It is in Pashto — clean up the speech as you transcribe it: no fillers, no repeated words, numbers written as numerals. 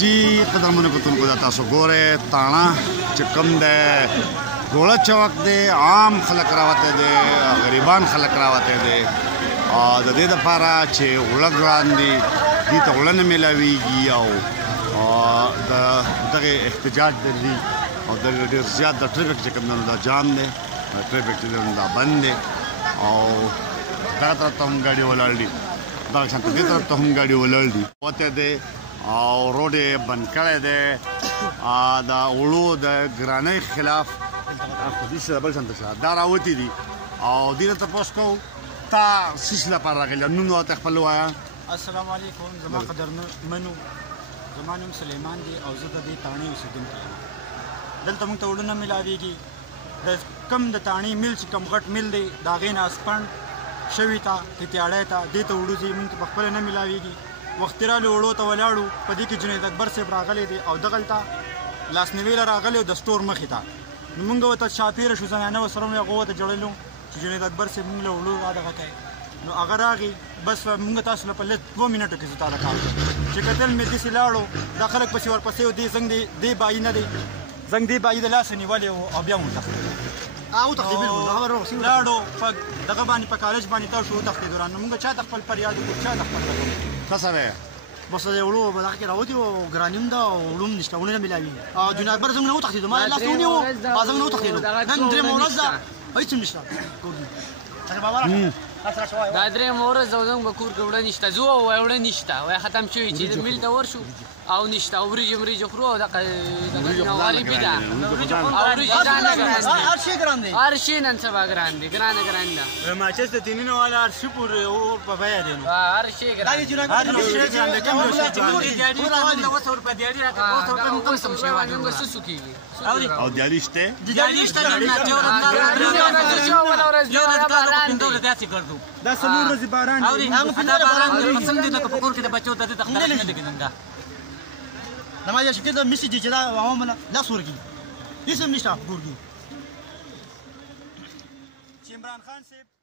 जी قدرمنو کتونکو دا تاسو ګوره تاڼه چې کوم دی ګوړه چوک دی عام خلک راوتی دی غریبان خلک راوتی دی د دې دپاره چې اوړه ګران دي دې ته اوړه نه میلاویږي او د دغې احتجاج درځي او دلته ډېر زیات د ټرافیک چې کوم دی دا جام دی ټرافیک چې دی دا بند دی او دغه طرف ته هم ګاډي ولاړ دي دغه شان دې طرف ته هم ګاډي ولاړ دي وتی دی او روډ یې بند کړی دی د اوړو د ګرانۍ خلاف بل شان ته دا راوتي دي او دې نه تپوس کوو تا څه شي لپاره راغلی نوم ورته خپل ووایه. السلام علیکم. زما قدرمنو زما نوم سلیمان دی او زه د دې تاڼې اوسېدونکی یم. دلته موږ ته اوړه نه میلاویږي. د کم د تاڼې میل چې کم غټ میل دی د هغې نه اسپنډ شوي ته تتیاړی ته دې ته اوړه ځي موږ ته پخپله نه میلاویږي. وختي رالو اوړو ته ولاړو په دې کې جنید اکبر صاحب راغلی دی او دغلته لاسنیوی له راغلی او د سټور مخې ته نو موږ ورته شاپیره شو زنانه ورسره مو هغه ورته جوړلو چې جنید اکبر صاحب موږ له اوړو دغه کوي نو هغه راغی بس موږ تاسو له په لږ 2 منټو کې زه تاله کار کوم چې کتل مې داسې لاړو دا خلک پسې ورپسې و دې زنګ دې بایي نه دی زنګ دې بایي د لاسه نیولې و او بیا مو لاړو په دغه باندې په کالج باندې تاسو وتښتېدو رانه موږ چا ته خپل فریاد وکړو چا ته خپل ښه سړی بس د وړو په دغه کې راوتي او ګرانیم ده او وړو هم نشته وړو نه میلاوي او جنید اکبر زموږ نه وتښتېدو ما لاس ونیو زموږ نه وتښتېدو نن درېیمه ورځ ده هېڅ هم نشته دا درېیمه ورځ ده زموږ په کور کې اوړه نشته ځو وایي اوړه نشته وایي ختم شوي چې میل ته ورشو او نشته او وریجې خورو او دغه غریبي ده او وریجې ځان نه ګران دي هر شی ګران دی هر شی نن سبا ګران دي ګرانه ده ماچس د تینینو والا هر شي پورې اور په بیه دی نو هر شی ګران هر شی ګران دی کوم شی ګران دی اوس ور په دیاړي راته اوس ور په کوم سم شی وایي موږ څه سکیږي او دیالي شته دیاړي شته نه دا څلور ورځې باران دی دا باران دی قسم دې لکه په کور کې د بچو د تختر نه لګي نن دا نما یا شکل د میسي چې دا عوامل لاس ورګي هیڅ هم نشته کور کې چې عمران خان صاحب